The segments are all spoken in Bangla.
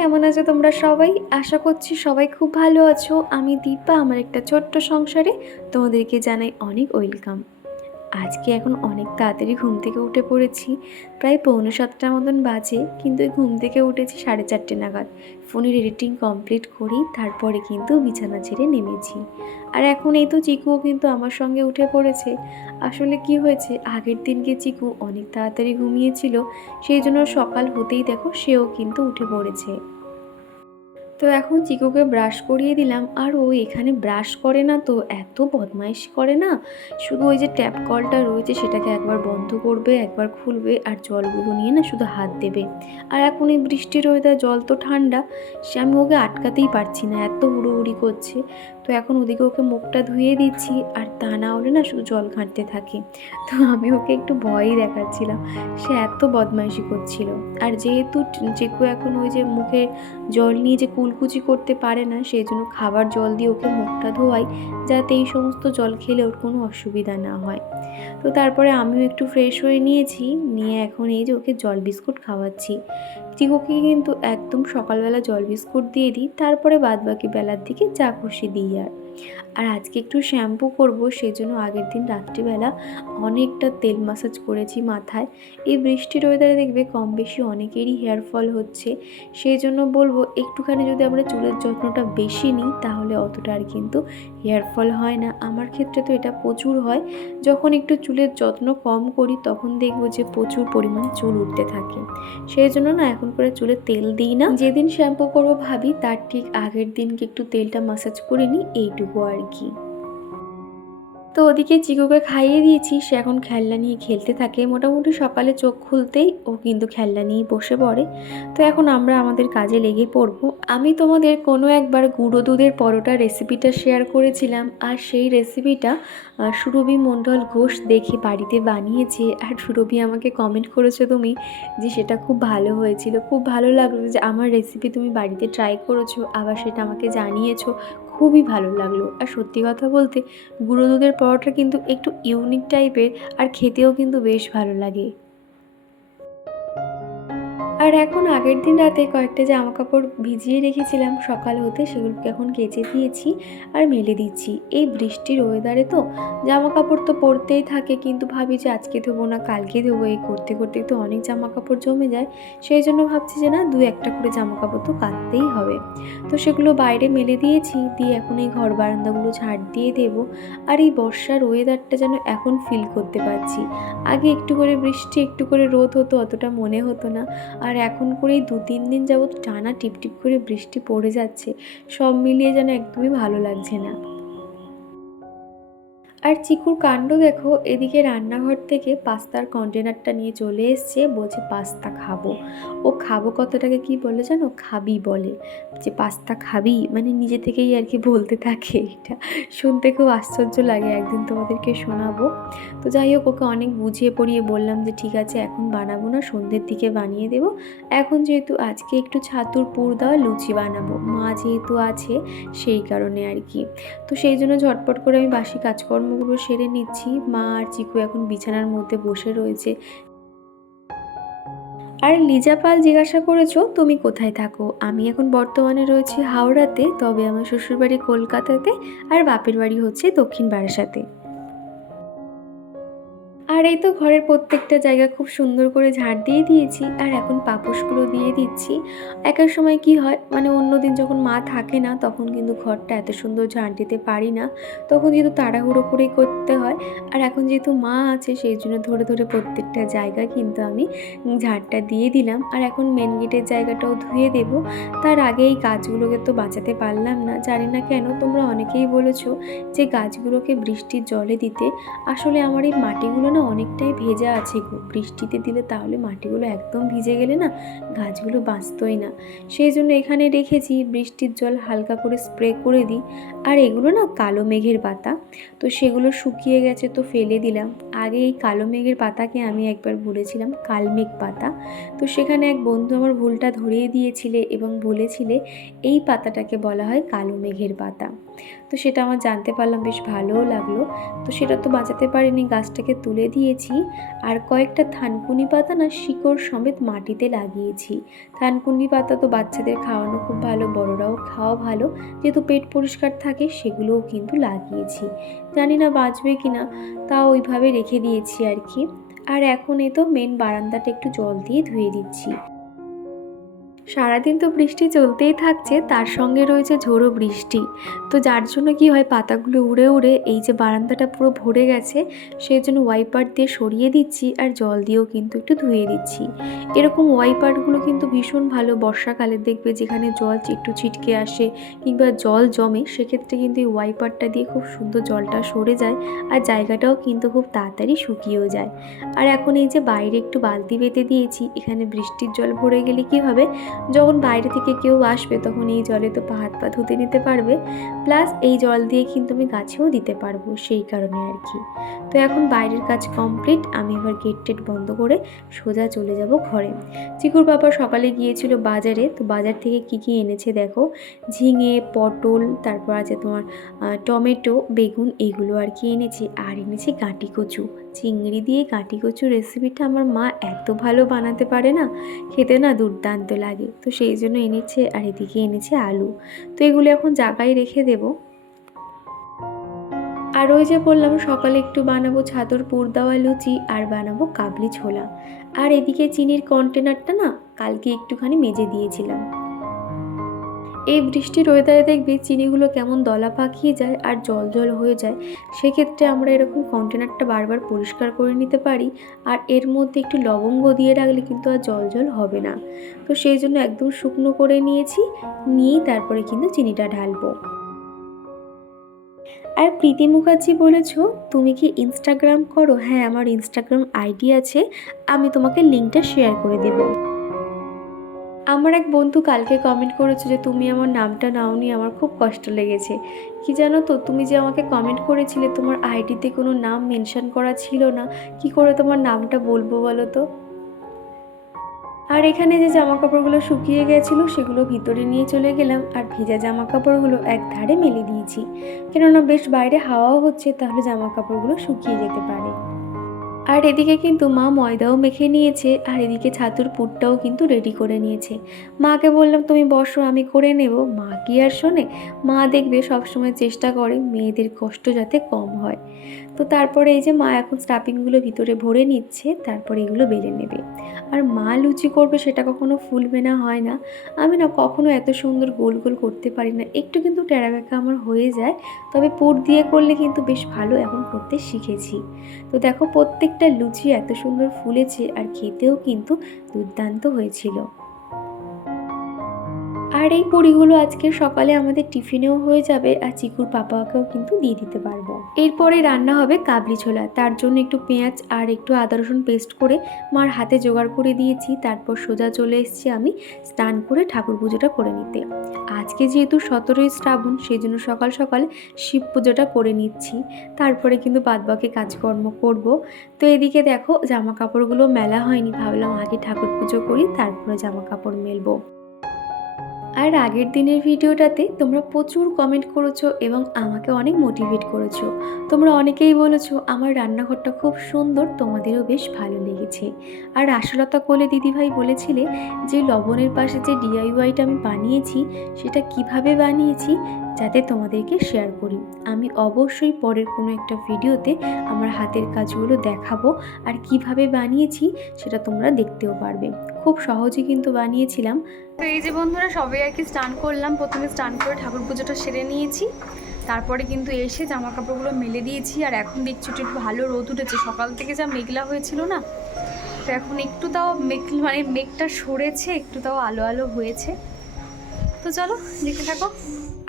কেমন আছো তোমরা সবাই? আশা করছি সবাই খুব ভালো আছো। আমি দীপা, আমার একটা ছোট্ট সংসারে তোমাদেরকে জানাই অনেক ওয়েলকাম আজকে এখন অনেক তাড়াতাড়ি ঘুম থেকে উঠে পড়েছি। প্রায় পৌনে সাতটার মতন বাজে, কিন্তু ঘুম থেকে উঠেছি সাড়ে চারটে নাগাদ। ফোনের এডিটিং কমপ্লিট করি, তারপরে কিন্তু বিছানা ছেড়ে নেমেছি। আর এখন এই তো চিকুও কিন্তু আমার সঙ্গে উঠে পড়েছে। আসলে কি হয়েছে, আগের দিনকে চিকু অনেক তাড়াতাড়ি ঘুমিয়েছিল, সেই জন্য সকাল হতেই দেখো সেও কিন্তু উঠে পড়েছে। তো এখন চিকুকে ব্রাশ করিয়ে দিলাম। আর ও এখানে ব্রাশ করে না তো, এত বদমাইশ করে না? শুধু ওই যে ট্যাপ কলটা রয়েছে সেটাকে একবার বন্ধ করবে, একবার খুলবে আর জলগুলো নিয়ে না শুধু হাত দেবে। আর এখন এই বৃষ্টির ওয়েদার জল তো ঠান্ডা, সে আমি ওকে আটকাতেই পারছি না, এত হুড়োহুড়ি করছে। তো এখন ওদিকে ওকে মুখটা ধুয়ে দিচ্ছি আর তা না হলে না শুধু জল ঘাঁটতে থাকে। তো আমি ওকে একটু ভয়ই দেখাচ্ছিলাম। সে এত বদমাইশি করছিল। আর যেহেতু চিকু এখন ওই যে মুখে জল নিয়ে যে কুলকুচি করতে পারে না, সেই জন্য খাবার জল দিয়ে ওকে মুখটা ধোয়াই যাতে এই সমস্ত জল খেলে ওর কোনো অসুবিধা না হয়। তো তারপরে আমিও একটু ফ্রেশ হয়ে নিয়েছি। নিয়ে এখন এই যে ওকে জল বিস্কুট খাওয়াচ্ছি। চিকুকে কিন্তু একদম সকালবেলা জল বিস্কুট দিয়ে দিই, তারপরে বাদবাকি বেলার দিকে চা খুশি দিই আর। আর আজকে একটু শ্যাম্পু করব, সেই জন্য আগের দিন রাত্রিবেলা অনেকটা তেল মাসাজ করেছি মাথায়। এই বৃষ্টির ওয়েদারে দেখবে কম বেশি অনেকেরই হেয়ার ফল হচ্ছে। সেই জন্য বলব, একটুখানি যদি আমরা চুলের যত্নটা বেশি নিই, তাহলে অতটা আর কিন্তু হেয়ার ফল হয় না। আমার ক্ষেত্রে তো এটা প্রচুর হয়। যখন একটু চুলের যত্ন কম করি, তখন দেখব যে প্রচুর পরিমাণ চুল উঠতে থাকে। সেই জন্য না, এখন করে চুলে তেল দিই না। যেদিন শ্যাম্পু করব ভাবি, তার ঠিক আগের দিনকে একটু তেলটা মাসাজ করে নিই, এইটুকু আর কি। তো ওদিকে চিকুকে খাইয়ে দিয়েছি, সে এখন খেলনা নিয়ে খেলতে থাকে। মোটামুটি সকালে চোখ খুলতেই ও কিন্তু খেলনা নিয়ে বসে পড়ে। তো এখন আমরা আমাদের কাজে লেগে পড়ব। আমি তোমাদের কোনো একবার গুঁড়ো দুধের পরোটা রেসিপিটা শেয়ার করেছিলাম আর সেই রেসিপিটা সুরভি মণ্ডল ঘোষ দেখে বাড়িতে বানিয়েছে। আর সুরভি আমাকে কমেন্ট করেছ তুমি যে সেটা খুব ভালো হয়েছিল। খুব ভালো লাগল যে আমার রেসিপি তুমি বাড়িতে ট্রাই করেছ, আবার সেটা আমাকে জানিয়েছো। খুবই ভালো লাগল। আর সত্যি কথা বলতে, গুঁড়ো দুধের পরোটা কিন্তু একটু ইউনিক টাইপের আর খেতেও কিন্তু বেশ ভালো লাগে। আর এখন আগের দিন রাতে কয়েকটা জামা কাপড় ভিজিয়ে রেখেছিলাম। সকাল হতে সেগুলোকে এখন কেচে দিয়েছি আর মেলে দিচ্ছি। এই বৃষ্টির ওয়েদারে তো জামা কাপড় তো পরতেই থাকে, কিন্তু ভাবি যে আজকে ধোবো না, কালকে ধোবো। এই করতে করতে তো অনেক জামা কাপড় জমে যায়। সেই জন্য ভাবছি যে না, দু একটা করে জামা কাপড় তো কাটতেই হবে। তো সেগুলো বাইরে মেলে দিয়েছি, দিয়ে এখন এই ঘর বারান্দাগুলো ঝাড় দিয়ে দেবো। আর এই বর্ষার ওয়েদারটা যেন এখন ফিল করতে পারছি। আগে একটু করে বৃষ্টি, একটু করে রোদ হতো, অতটা মনে হতো না। আর এখন করে দু তিন দিন যাবৎ টানা টিপটিপ করে বৃষ্টি পড়ে যাচ্ছে। সব মিলিয়ে যেন একদমই ভালো লাগছে না। আর চিকুর কাণ্ড দেখো, এদিকে রান্নাঘর থেকে পাস্তার কন্টেনারটা নিয়ে চলে এসছে, বলছে পাস্তা খাব। ও খাব কতটাকে কি বলে জানো? খাবি বলে। যে পাস্তা খাবি মানে নিজে থেকেই আর কি বলতে থাকে এটা। শুনতে খুব আশ্চর্য লাগে, একদিন তোমাদেরকে শোনাবো। তো যাই হোক, ওকে অনেক বুঝিয়ে পড়িয়ে বললাম যে ঠিক আছে, এখন বানাবো না, সন্ধ্যের দিকে বানিয়ে দেবো। এখন যেহেতু আজকে একটু ছাতুর পুর দেওয়া, লুচি বানাবো। মা যেহেতু আছে, সেই কারণে আর কি। তো সেই জন্য ঝটপট করে আমি বাসি কাজকর্মগুলো সেরে নিচ্ছি। মা আর চিকু এখন বিছানার মধ্যে বসে রয়েছে। আর লিজা পাল, জিজ্ঞাসা করেছ, তুমি কোথায় থাকো? আমি এখন বর্তমানে রয়েছি হাওড়াতে, তবে আমার শ্বশুরবাড়ি কলকাতাতে, আর বাপের বাড়ি হচ্ছে দক্ষিণ বারাসাতে। আর এই তো ঘরের প্রত্যেকটা জায়গা খুব সুন্দর করে ঝাড় দিয়ে দিয়েছি, আর এখন পাপোশগুলো দিয়ে দিচ্ছি। এক এক সময় কি হয় মানে অন্যদিন যখন মা থাকে না, তখন কিন্তু ঘরটা এত সুন্দর ঝাড় দিতে পারি না। তখন যেহেতু তাড়াহুড়ো করেই করতে হয়, আর এখন যেহেতু মা আছে, সেই জন্য ধরে ধরে প্রত্যেকটা জায়গা কিন্তু আমি ঝাড়টা দিয়ে দিলাম। আর এখন মেন গেটের জায়গাটাও ধুয়ে দেব। তার আগে এই গাছগুলোকে তো বাঁচাতে পারলাম না। জানি না কেন, তোমরা অনেকেই বলেছ যে গাছগুলোকে বৃষ্টির জলে দিতে। আসলে আমার এই মাটিগুলো না অনেকটাই ভেজা আছে গো। বৃষ্টিতে দিলে তাহলে মাটিগুলো একদম ভিজে গেলে না গাছগুলো বাঁচতই না। সেই জন্য এখানে রেখেছি বৃষ্টির জল হালকা করে স্প্রে করে দিই। আর এগুলো না কালো মেঘের পাতা। তো সেগুলো শুকিয়ে গেছে তো ফেলে দিলাম। আগে এই কালো মেঘের পাতাকে আমি একবার বলেছিলাম, কালমেঘ পাতা। তো সেখানে এক বন্ধু আমার ভুলটা ধরিয়ে দিয়েছিলে এবং বলেছিলে, এই পাতাটাকে বলা হয় কালো মেঘের পাতা। তো সেটা আমার জানতে পারলাম, বেশ ভালোও লাগল। তো সেটা তো বাঁচাতে পারিনি, গাছটাকে তুলে দিয়েছি। আর কয়েকটা থানকুনি পাতা না শিকড় সমেত মাটিতে লাগিয়েছি। থানকুনি পাতা তো বাচ্চাদের খাওয়ানো খুব ভালো, বড়রাও খাওয়া ভালো। যেহেতু পেট পরিষ্কার থাকে, সেগুলোও কিন্তু লাগিয়েছি। জানি না বাঁচবে কি না, তাও ওইভাবে রেখে দিয়েছি আর কি। আর এখন এই তো মেন বারান্দাটা একটু জল দিয়ে ধুয়ে দিচ্ছি। সারাদিন তো বৃষ্টি চলতেই থাকছে, তার সঙ্গে রয়েছে ঝোড়ো বৃষ্টি। তো যার জন্য কি হয়, পাতাগুলো উড়ে উড়ে এই যে বারান্দাটা পুরো ভরে গেছে সেই জন্য ওয়াইপার দিয়ে সরিয়ে দিচ্ছি আর জল দিয়েও কিন্তু একটু ধুয়ে দিচ্ছি। এরকম ওয়াইপারগুলো কিন্তু ভীষণ ভালো, বর্ষাকালে দেখবে যেখানে জল একটু ছিটকে আসে কিংবা জল জমে, সেক্ষেত্রে কিন্তু এই ওয়াইপারটা দিয়ে খুব সুন্দর জলটা সরে যায় আর জায়গাটাও কিন্তু খুব তাড়াতাড়ি শুকিয়েও যায়। আর এখন এই যে বাইরে একটু বালতি বেঁধে দিয়েছি, এখানে বৃষ্টির জল ভরে গেলে কি হবে যখন বাইরে থেকে কেউ আসবে, তখন এই জলে তো পা হাত পা ধুতে নিতে পারবে। প্লাস এই জল দিয়ে কিন্তু আমি গাছেও দিতে পারব, সেই কারণে আর কি। তো এখন বাইরের কাজ কমপ্লিট, আমি এবার গেট টেট বন্ধ করে সোজা চলে যাব ঘরে। চিকুর বাবা সকালে গিয়েছিল বাজারে, তো বাজার থেকে কি কি এনেছে দেখো? ঝিঙে, পটল, তারপর আছে তোমার টমেটো, বেগুন, এগুলো আর কি এনেছে। আর এনেছে গাঁটি কচু। চিংড়ি দিয়ে গাঁটি কচু রেসিপিটা আমার মা এত ভালো বানাতে পারে না, খেতে না দুর্দান্ত লাগে। তো সেই জন্য এনেছে আর এদিকে এনেছে আলু। তো এগুলো এখন জায়গায় রেখে দেব। আর ওই যে বললাম, সকালে একটু বানাবো ছাতর পুর দেওয়া লুচি আর বানাবো কাবলি ছোলা। আর এদিকে চিনির কন্টেনারটা না কালকে একটুখানি মেজে দিয়েছিলাম। এই বৃষ্টির ওয়েদারে দেখবি চিনিগুলো কেমন দলা পাকিয়ে যায় আর জল জল হয়ে যায়। সেক্ষেত্রে আমরা এরকম কন্টেনারটা বারবার পরিষ্কার করে নিতে পারি আর এর মধ্যে একটু লবঙ্গ দিয়ে রাখলে কিন্তু আর জল জল হবে না। তো সেই জন্য একদম শুকনো করে নিয়েছি নিয়েই তারপরে কিন্তু চিনিটা ঢালবো। আর প্রীতি মুখার্জি বলেছ, তুমি কি ইনস্টাগ্রাম করো? হ্যাঁ আমার ইনস্টাগ্রাম আইডি আছে, আমি তোমাকে লিঙ্কটা শেয়ার করে দেবো। আমার এক বন্ধু কালকে কমেন্ট করেছ যে, তুমি আমার নামটা নাওনি, আমার খুব কষ্ট লেগেছে। কি জানো তো, তুমি যে আমাকে কমেন্ট করেছিলে, তোমার আইডিতে কোনো নাম মেনশন করা ছিল না। কি করে তোমার নামটা বলব বলো তো? আর এখানে যে জামা কাপড়গুলো শুকিয়ে গেছিল, সেগুলো ভিতরে নিয়ে চলে গেলাম। আর ভেজা জামা কাপড়গুলো এক ধারে মেলে দিয়েছি। কেননা বেশ বাইরে হাওয়াও হচ্ছে, তাহলে জামা কাপড়গুলো শুকিয়ে যেতে পারে। আর এদিকে কিন্তু মা ময়দাও মেখে নিয়েছে, আর এদিকে ছাতুর পুরটাও কিন্তু রেডি করে নিয়েছে। মাকে বললাম, তুমি বসো, আমি করে নেব। মা কি আর শোনে? মা দেখবে সবসময় চেষ্টা করে, মেয়েদের কষ্ট যাতে কম হয়। তো তারপরে এই যে মা এখন স্টাফিংগুলো ভিতরে ভরে নিচ্ছে, তারপরে এগুলো বেলে নেবে। আর মা লুচি করবে সেটা কখনো ফুলবে না, হয় না। আমি না কখনো এত সুন্দর গোল গোল করতে পারি না। একটু কিন্তু টেরাবেকা আমার হয়ে যায়, তবে পুর দিয়ে করলে কিন্তু বেশ ভালো এখন করতে শিখেছি। তো দেখো প্রত্যেকটা লুচি এত সুন্দর ফুলেছে আর খেতেও কিন্তু দুর্দান্ত হয়েছিল। আর এই পুরিগুলো আজকে সকালে আমাদের টিফিনেও হয়ে যাবে আর চিকুর পাপাকেও কিন্তু দিয়ে দিতে পারব। এরপরে রান্না হবে কাবলি ছোলা। তার জন্য একটু পেঁয়াজ আর একটু আদা রসুন পেস্ট করে মার হাতে জোগাড় করে দিয়েছি। তারপর সোজা চলে এসেছি আমি স্নান করে ঠাকুর পুজোটা করে নিতে। আজকে যেহেতু সতেরোই শ্রাবণ সেই জন্য সকাল সকাল শিব পুজোটা করে নিচ্ছি। তারপরে কিন্তু বাদবাকি কাজকর্ম করব। তো এদিকে দেখো, জামা কাপড়গুলো মেলা হয়নি। ভাবলাম আগে ঠাকুর পুজো করি, তারপরে জামা কাপড় মেলবো। আর আগের দিনের ভিডিওটাতে তোমরা প্রচুর কমেন্ট করেছ এবং আমাকে অনেক মোটিভেট করেছ। তোমরা অনেকেই বলেছ, আমার রান্নাঘরটা খুব সুন্দর, তোমাদেরও বেশ ভালো লেগেছে। আর আশালতা কোলে দিদিভাই বলেছিলে যে, লবণের পাশে যে ডিআইওয়াইটা আমি বানিয়েছি, সেটা কীভাবে বানিয়েছি, যাতে তোমাদেরকে শেয়ার করি। আমি অবশ্যই পরের কোনো একটা ভিডিওতে আমার হাতের কাজগুলো দেখাবো, আর কীভাবে বানিয়েছি, সেটা তোমরা দেখতেও পারবে। খুব সহজে কিন্তু বানিয়েছিলাম। তো এই যে বন্ধুরা, সবাই আর কি স্নান করলাম। প্রথমে স্নান করে ঠাকুর পুজোটা সেরে নিয়েছি। তারপরে কিন্তু এসে জামা কাপড়গুলো মেলে দিয়েছি। আর এখন দেখছি একটু একটু ভালো রোদ উঠেছে। সকাল থেকে যা মেঘলা হয়েছিল না, তো এখন একটু তাও মেঘ মানে মেঘটা সরেছে, একটু তাও আলো আলো হয়েছে। তো চলো দেখে থাকো।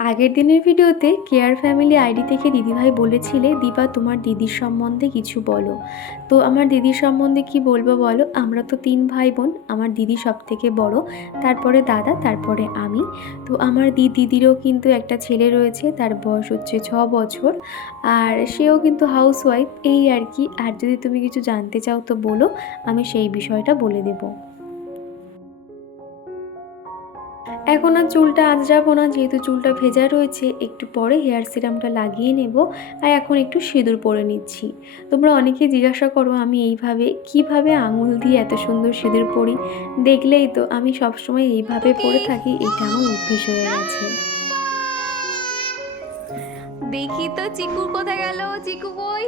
আগের দিনের ভিডিওতে কেয়ার ফ্যামিলি আইডি থেকে দিদিভাই বলেছিলে দিবা তোমার দিদির সম্বন্ধে কিছু বলো। তো আমার দিদির সম্বন্ধে কি বলব বলো? আমরা তো তিন ভাই বোন আমার দিদি সব থেকে বড়, তারপরে দাদা, তারপরে আমি। তো আমার দি, দিদিরও কিন্তু একটা ছেলে রয়েছে, তার বয়স হচ্ছে ছ বছর, আর সেও কিন্তু হাউস ওয়াইফ এই আর কি। আর যদি তুমি কিছু জানতে চাও তো বলো, আমি সেই বিষয়টা বলে দেবো। এখন আর চুলটা আজ আঁচড়াবো না, যেহেতু চুলটা ভেজা রয়েছে, একটু পরে হেয়ার সিরামটা লাগিয়ে নেব আর এখন একটু সিঁদুর পরে নিচ্ছি। তোমরা অনেকে জিজ্ঞাসা করো, আমি এইভাবে কীভাবে আঙুল দিয়ে এত সুন্দর সিঁদুর পরি? দেখলেই তো আমি সবসময় এইভাবে পরে থাকি, এটা আমার অভ্যেস হয়ে গেছে। দেখি তো চিকু কোথায় গেল, চিকু কই?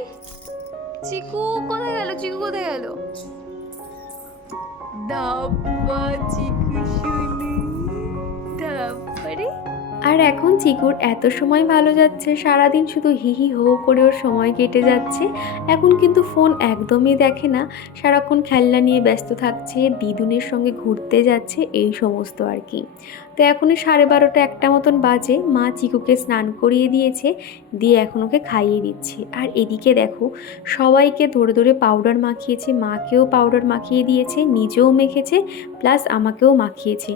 চিকু কোথায় গেল, চিকু কোথায় গেল? ডাব্বা চিকু শুনি ডাব্বারে আর এখন চিকুর এত সময় ভালো যাচ্ছে, সারাদিন শুধু হিহি হো করে ওর সময় কেটে যাচ্ছে। এখন কিন্তু ফোন একদমই দেখে না, সারাক্ষণ খেলনা নিয়ে ব্যস্ত থাকছে, দিদুনের সঙ্গে ঘুরতে যাচ্ছে, এই সমস্ত আর কি। তো এখনই সাড়ে বারোটা একটা মতন বাজে, মা চিকুকে স্নান করিয়ে দিয়েছে, দিয়ে এখন ওকে খাইয়ে দিচ্ছে। আর এদিকে দেখো, সবাইকে ধরে ধরে পাউডার মাখিয়েছে, মাকেও পাউডার মাখিয়ে দিয়েছে, নিজেও মেখেছে, প্লাস আমাকেও মাখিয়েছে।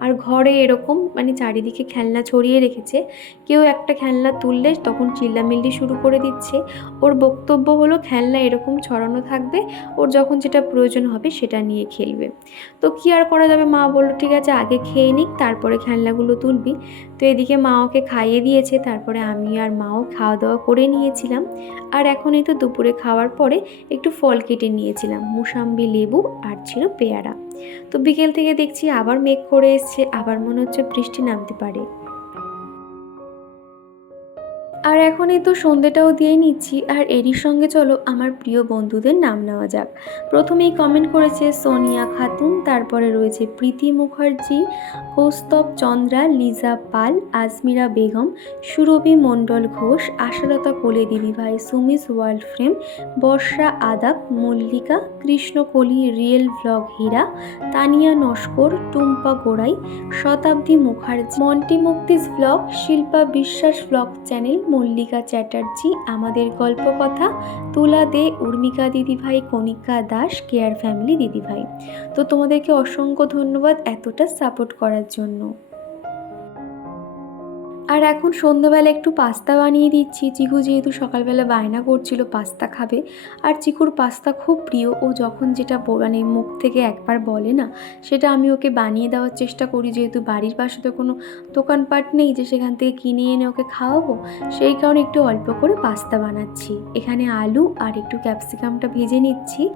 আর ঘরে এরকম মানে চারিদিকে খেলনা ছড়িয়ে রেখেছে। কেউ একটা খেলনা তুললে তখন চিল্লামিল্লি শুরু করে দিচ্ছে। ওর বক্তব্য হলো, খেলনা এরকম ছড়ানো থাকবে, ওর যখন যেটা প্রয়োজন হবে সেটা নিয়ে খেলবে। তো কী আর করা যাবে? মা বলল, ঠিক আছে, আগে খেয়ে নিক, তারপরে খেলনাগুলো তুলবি। তো এদিকে মা ওকে খাইয়ে দিয়েছে, তারপরে আমি আর মাও খাওয়া দাওয়া করে নিয়েছিলাম। আর এখনই তো দুপুরে খাওয়ার পরে একটু ফল কেটে নিয়েছিলাম, মুসাম্বি লেবু আর ছিল পেয়ারা। তো বিকেল থেকে দেখছি আবার মেঘ করে এসছে, আবার মনে হচ্ছে বৃষ্টি নামতে পারে। আর এখন এই তো সন্ধেটাও দিয়ে নিচ্ছি, আর এরই সঙ্গে চলো আমার প্রিয় বন্ধুদের নাম নেওয়া যাক। প্রথমেই কমেন্ট করেছে সোনিয়া খাতুন, তারপরে রয়েছে প্রীতি মুখার্জি, কৌস্তব চন্দ্রা, লিজা পাল, আজমিরা বেগম, সুরভি মণ্ডল ঘোষ, আশালতা কোলে দিদিভাই, সুমিস ওয়ার্ল্ড ফ্রেম বর্ষা আদাব, Mallika Krishnakali real vlog Hira, Tania Naskar, Tumpa Gorai, Shatabdi Mukherjee, Monti Muktis vlog Shilpa Biswas vlog channel Mallika Chatterjee, আমাদের গল্প কথা তুলা দে, উর্মিকা দিদিভাই, কণিকা দাস, কেয়ার ফ্যামিলি দিদিভাই। তো তোমাদেরকে অসংখ্য ধন্যবাদ এতটা সাপোর্ট করার জন্য। আর এখন সন্ধ্যাবেলা একটু পাস্তা বানিয়ে দিচ্ছি। চিকু যেহেতু সকালবেলা বায়না করছিল, পাস্তা খাবে। আর চিকুর পাস্তা খুব প্রিয়। ও যখন যেটা মানে মুখ থেকে একবার বলে না, সেটা আমি ওকে বানিয়ে দেওয়ার চেষ্টা করি। যেহেতু বাড়ির পাশে তো কোনো দোকানপাট নেই যে সেখান থেকে কিনে এনে ওকে খাওয়াবো, সেই কারণে একটু অল্প করে পাস্তা বানাচ্ছি। এখানে আলু আর একটু ক্যাপসিকামটা ভেজে নিচ্ছি।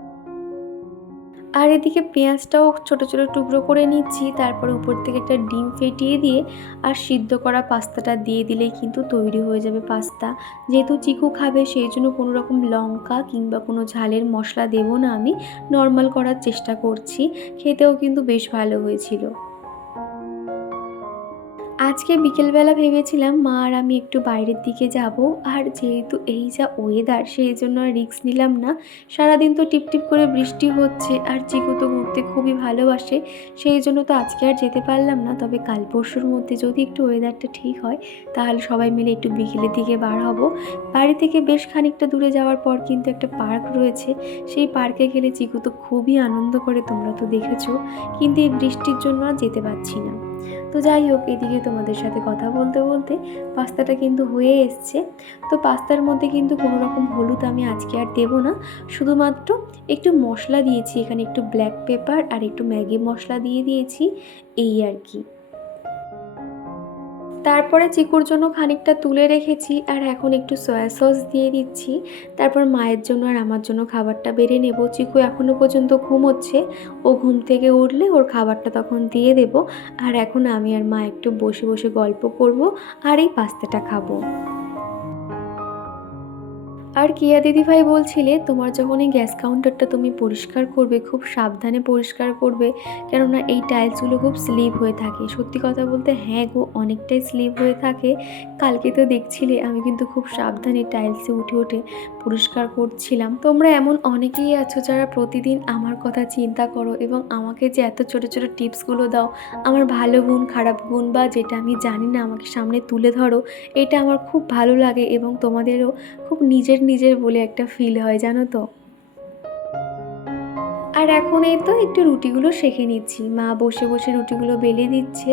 আর এদিকে পেঁয়াজটাও ছোট ছোট টুকরো করে নিচ্ছি, তারপরে উপর থেকে একটা ডিম ফেটিয়ে দিয়ে আর সিদ্ধ করা পাস্তাটা দিয়ে দিলেই কিন্তু তৈরি হয়ে যাবে পাস্তা। যেহেতু চিকু খাবে, সেই জন্য কোনো রকম লঙ্কা কিংবা কোনো ঝালের মশলা দেবো না আমি, নর্মাল করার চেষ্টা করছি। খেতেও কিন্তু বেশ ভালো হয়েছিল। আজকে বিকেলবেলা ভেবেছিলাম, মা আর আমি একটু বাইরের দিকে যাব। আর যেহেতু এই যা ওয়েদার সেই জন্য আর রিস্ক নিলাম না। সারাদিন তো টিপটিপ করে বৃষ্টি হচ্ছে আর চিকু তো ঘুরতে খুবই ভালোবাসে। সেই জন্য তো আজকে আর যেতে পারলাম না। তবে কাল পরশুর মধ্যে যদি একটু ওয়েদারটা ঠিক হয়, তাহলে সবাই মিলে একটু বিকেলের দিকে বার হব। বাড়ি থেকে বেশ খানিকটা দূরে যাওয়ার পর কিন্তু একটা পার্ক রয়েছে। সেই পার্কে গেলে চিকু তো খুবই আনন্দ করে, তোমরা তো দেখেছ। কিন্তু এই বৃষ্টির জন্য আর যেতে পারছি না। তো যাই হোক, এদিকে তোমাদের সাথে কথা বলতে বলতে পাস্তাটা কিন্তু হয়ে এসছে। তো পাস্তার মধ্যে কিন্তু কোনো রকম হলুদ আমি আজকে আর দেবো না। শুধুমাত্র একটু মশলা দিয়েছি, এখানে একটু ব্ল্যাক পেপার আর একটু ম্যাগি মশলা দিয়ে দিয়েছি, এই আর কি। তারপরে চিকুর জন্য খানিকটা তুলে রেখেছি আর এখন একটু সয়া সস দিয়ে দিচ্ছি। তারপর মায়ের জন্য আর আমার জন্য খাবারটা বেড়ে নেব। চিকু এখনও পর্যন্ত ঘুমোচ্ছে। ও ঘুম থেকে উঠলে ওর খাবারটা তখন দিয়ে দেব। আর এখন আমি আর মা একটু বসে বসে গল্প করব আর এই পাস্তাটা খাব। আর কিয়া দিদিভাই বলছিলে, তোমার যখন এই গ্যাস কাউন্টারটা তুমি পরিষ্কার করবে, খুব সাবধানে পরিষ্কার করবে, কেননা এই টাইলসগুলো খুব স্লিপ হয়ে থাকে। সত্যি কথা বলতে হ্যাঁ গো, অনেকটাই স্লিপ হয়ে থাকে। কালকে তো দেখছিলে, আমি কিন্তু খুব সাবধানে টাইলসে উঠে উঠে পরিষ্কার করছিলাম। তোমরা এমন অনেকেই আছো যারা প্রতিদিন আমার কথা চিন্তা করো এবং আমাকে যে এত ছোট ছোট টিপসগুলো দাও, আমার ভালো গুণ, খারাপ গুণ বা যেটা আমি জানি না, আমাকে সামনে তুলে ধরো, এটা আমার খুব ভালো লাগে এবং তোমাদেরও খুব নিজের নিজের বলে একটা ফিল হয় জানো তো? আর এখন এই তো একটু রুটিগুলো সেঁকে নিচ্ছি। মা বসে বসে রুটিগুলো বেলে দিচ্ছে।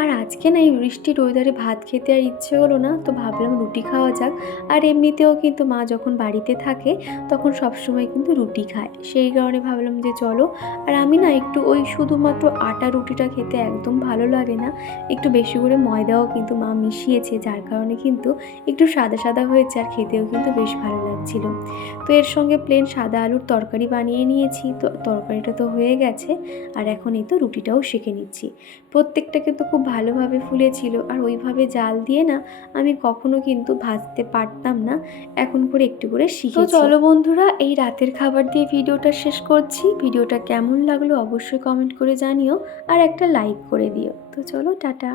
আর আজকে না এই বৃষ্টির ওয়েদারে ভাত খেতে আর ইচ্ছে হলো না, তো ভাবলাম রুটি খাওয়া যাক। আর এমনিতেও কিন্তু মা যখন বাড়িতে থাকে, তখন সবসময় কিন্তু রুটি খায়। সেই কারণে ভাবলাম যে চলো। আর আমি না একটু ওই শুধুমাত্র আটা রুটিটা খেতে একদম ভালো লাগে না। একটু বেশি করে ময়দাও কিন্তু মা মিশিয়েছে, যার কারণে কিন্তু একটু সাদা সাদা হয়েছে আর খেতেও কিন্তু বেশ ভালো লাগছিল। তো এর সঙ্গে প্লেন সাদা আলুর তরকারি বানিয়ে নিয়েছি। তো তরকারিটা তো হয়ে গেছে আর এখন এই তো রুটিটাও সেঁকে নিচ্ছি। প্রত্যেকটাকে তো খুব ভালোভাবে ফুলেছিল আর ওইভাবে জাল দিয়ে না আমি কখনো কিন্তু ভাজতে পারতাম না এখন করে একটু করে শিখে চলো বন্ধুরা এই রাতের খাবার দিয়ে ভিডিওটা শেষ করছি। ভিডিওটা কেমন লাগল অবশ্যই কমেন্ট করে জানিও আর একটা লাইক করে দিও। তো চলো টাটা।